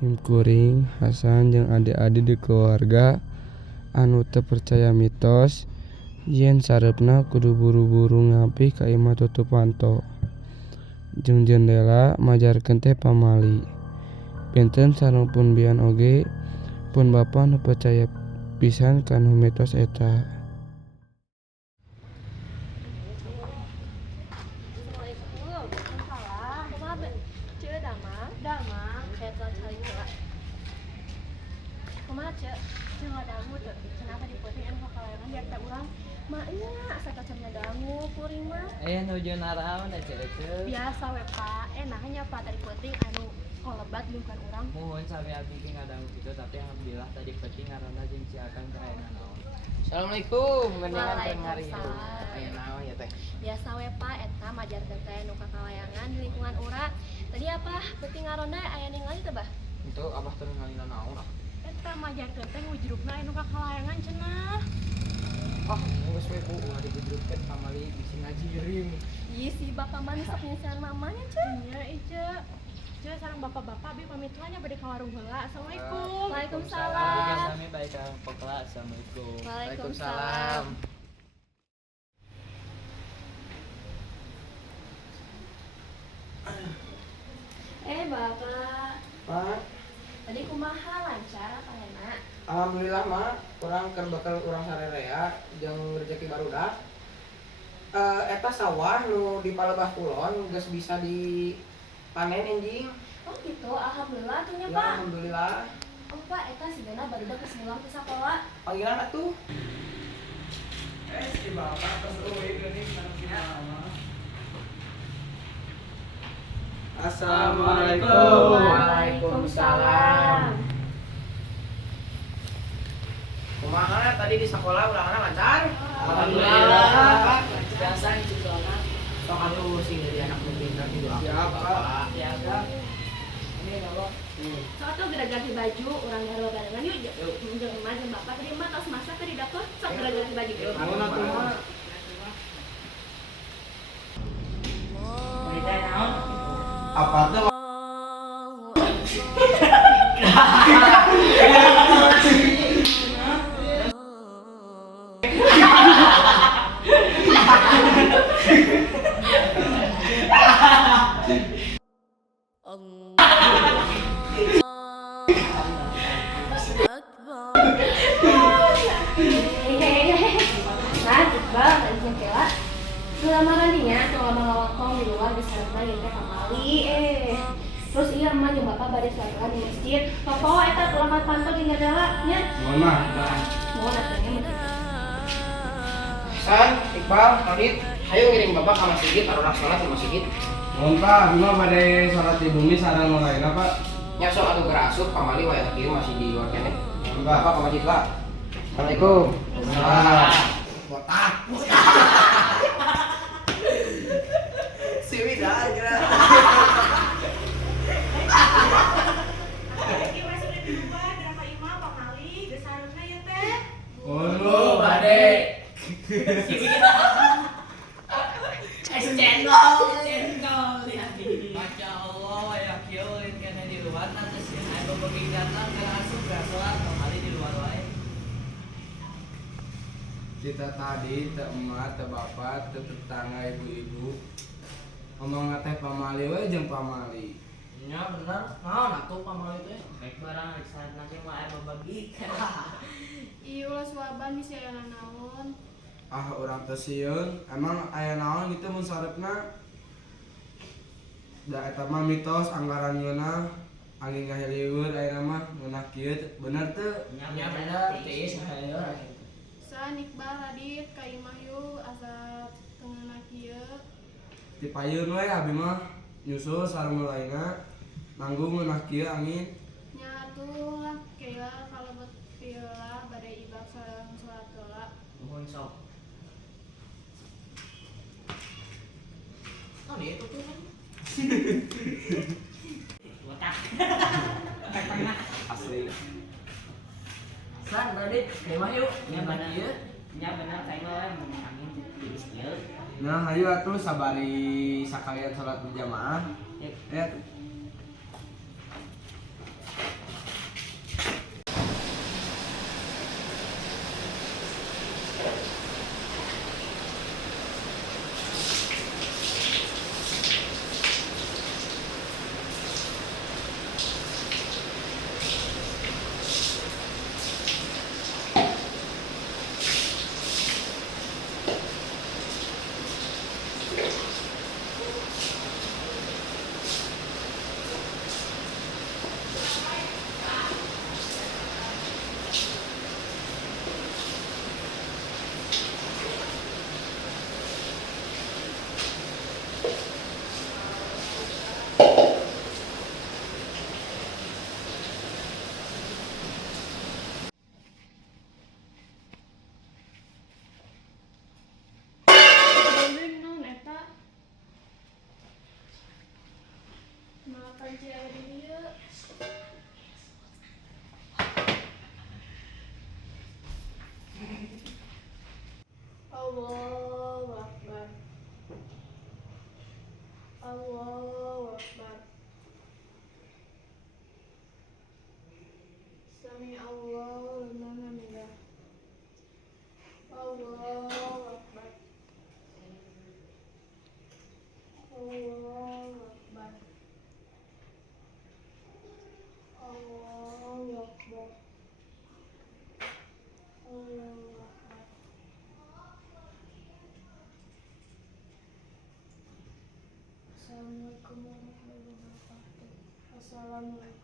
Simkuring Hasan jeung adik-adik di keluarga anu teu percaya mitos yen sareupna kudu buru-buru ngapih ka imah tutup panto jeung jendela majarkeun teh pamali. Benten sareng pun bian oge pun bapa nu percaya pisan kana mitos eta. Kumaha cek, jangan dangu tuh. Kenapa di putih anu kakalayangan biar tak urang. Maknya asa kacamnya dangu kuring mah. Nuju naraon cek. Biasa we Pak. Nahnya Pak tadi putih anu kolebat lingkungan urang. Mohon sampai abdi ge ngadangu kitu tapi alhamdulillah tadi peuting ngaranna jeung si Akang kaenan naon. Assalamualaikum, mendingan teh ngari. Waalaikumsalam. Aya naon ya teh? Biasa we Pak eta majarkeun teh anu kakalayangan di lingkungan urang. Tadi apa peuting ngaronda aya ningali teh Bah? Itu abah teu ngalina naon ah. Eta majarkeun teh wujudna anu kakalayangan cenah. Ah, geus we Bu, ulah digedrupkeun pamali bisi ngajiring. Ieu si bapak mah sok nyisian mamanya cek. Iya, Ica. Ica sareng bapak-bapak abi pamit nya bade ka warung heula. Assalamualaikum. Waalaikumsalam. Kami baik Kang Pokla. Assalamualaikum. Waalaikumsalam. Bapak, Pak, tadi kumaha lancar apa enak? alhamdulillah mah urang keur bakal urang sarerea jeung rezeki barudak. Eta sawah nu di Palebah Kulon geus bisa dipanen enjing. Oh gitu, alhamdulillah tuh nya Ya, Pak. alhamdulillah. Oh Pak, eta sebenarnya barudak geus mulang ke sakola. Panggilan atuh. Si bapak tos euy geuning sareng si mama. Assalamualaikum. Waalaikumsalam. Kumaha tadi di sekolah ulanganna lancar? Alhamdulillah. Biasa cicona. Sok atuh sing jadi anak nu pintar di doa. Siap, Pak. Ya, Ini apa? Sok tuh gerak ganti baju, urang gawe barengan yuk. Jeung emak jeung bapak tadi emak tos masak tadi dapur. Sok gerak ganti baju yuk. Naon atuh mah? Berita naon? Apa tuh? Nah, Iqbal, tadi Kela. Selamaran dinya tuh ngomong-ngomong di luar di sana gitu pamali terus iya emak jeung bapak bade sholat di masjid. Pokok eta lamar pantau di jendela nya. Mohon mah. Mohon atunya mah. San, Iqbal, Khalid, hayu ngiring bapak ka masjid, aronak salat di masjid. Mohon Pak, bima bade salat di bumi sareng nu lainna Pak. Nya sok atuh gerasup pamali wae teh masih di luar kene. Pak. Bapak ka masjid lah. Assalamualaikum. Waalaikumsalam. Botak. Si Wida aja. Mohon Bade. Cendol. Lihat ini. Masya Allah, ya kieu kena di luar nanti sih. Ayo pergi datang gerasup sholat kembali di luar wae. Kita tadi teu emak, teu bapak, teu tetangga ibu-ibu ngomong teh pamali we jeung pamali. Nya bener. Naon atuh pamali teh? Baik barang saat nanti mah aya babagi. Iya ulah suaban bisa aya naon. Ah urang teu sieun, emang aya naon gitu mun sareupna? Da eta mah mitos anggaranyeuna angin ngahiliweur ayeuna mah ngeunah kieu bener teu? Nya bener teh sahayo. San Iqbal Radit ka imah yuk asa tengena kieu. Di payun we abi mah nyusul sareng nu lainna nanggung ngeunah kieu angin. Nya atuh lah kaya kalau buat pieulah bade ibak sareng salat heula. Mohon sok. Oh, dia itu tuh kan. Botak. Asli. San, Radit, kemah yuk. Nya bener. Nya bener kayak mah angin tiris kieu. Nah hayu atuh sabari sakalian salat berjamaah. Yuk. Ya. Allahu Akbar. Allahu Akbar. Allahu Akbar. Allahu Akbar. Assalamualaikum warahmatullahi wabarakatuh. Assalamualaikum.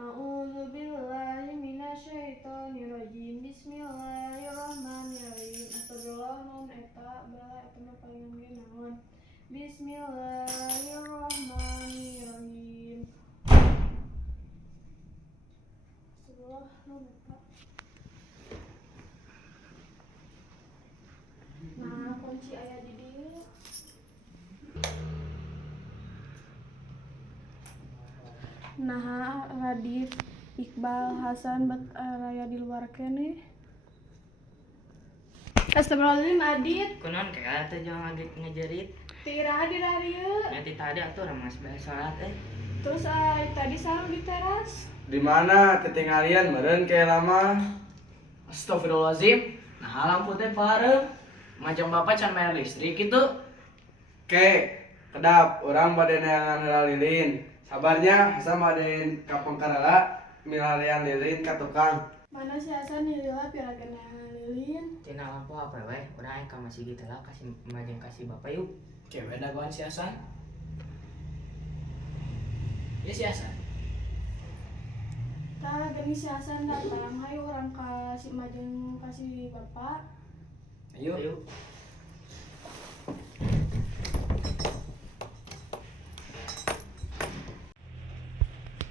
A'udzu billahi minasyaitonir rajim. Bismillahirrahmanirrahim. Astagfirullah non eta bala eta mah paling ge naon. Bismillahirrahmanirrahim. Astagfirullah non eta. Nah, kunci aya di dieu. Nah, Radit Iqbal Hasan raya di luar kene. Astagfirullahaladzim Adit. Kunon kayak teh jangan ngejerit. Tira di radio. Nanti tadi atuh ramas bae salat Terus tadi salam di teras. Di mana ketinggalian meureun kayak lama? Astagfirullahaladzim. Nah lampu teh pareuh. Macam bapak can bayar listrik itu. Ke, kedap, orang pada neangan lilin. Sabarnya, asal maden kapong karala, milarian lilin ka tukang. Mana si Hasan hilila piragan lilin. Tina lampu apa we? Urang eka masih gitu lah kasih majeng kasih bapak yuk. Cewek dagoan si Hasan. Ya si Hasan. Tah geni si Hasan datang hayu orang kasih majeng kasih bapak. Ayo. Ayo.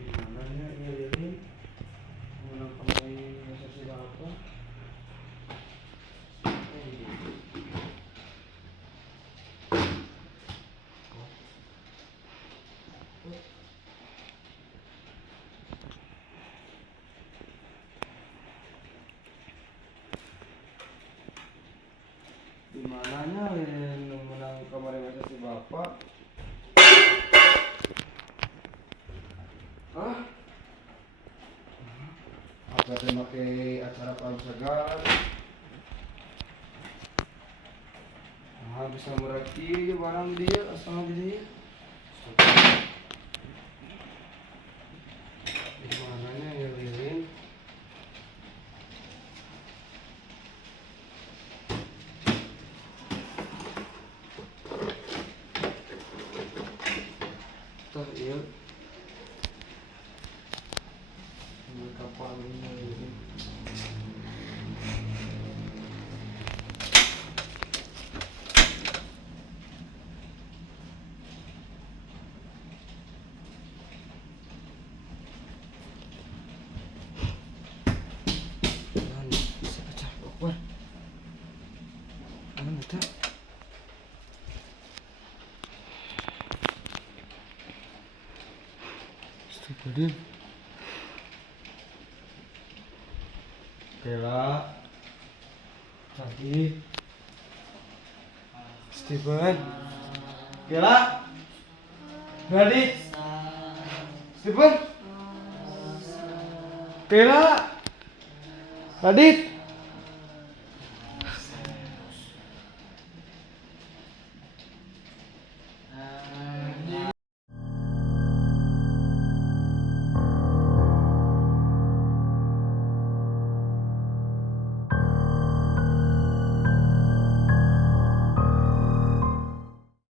Gimana ya lilin? Mana kemarin sesi apa? Di mananya lilin menang kemarin sesi bapak? Hah? Apa teh make acara pam segala? Ah, bisa meraki barang dia asal di dia. Di mananya ya lilin? Tuh, iya. Kapal ini. Bisa pecah keluar. Mana betul? Astagfirullahaladzim. Kela lagi Steven Kela Radit Steven Kela Radit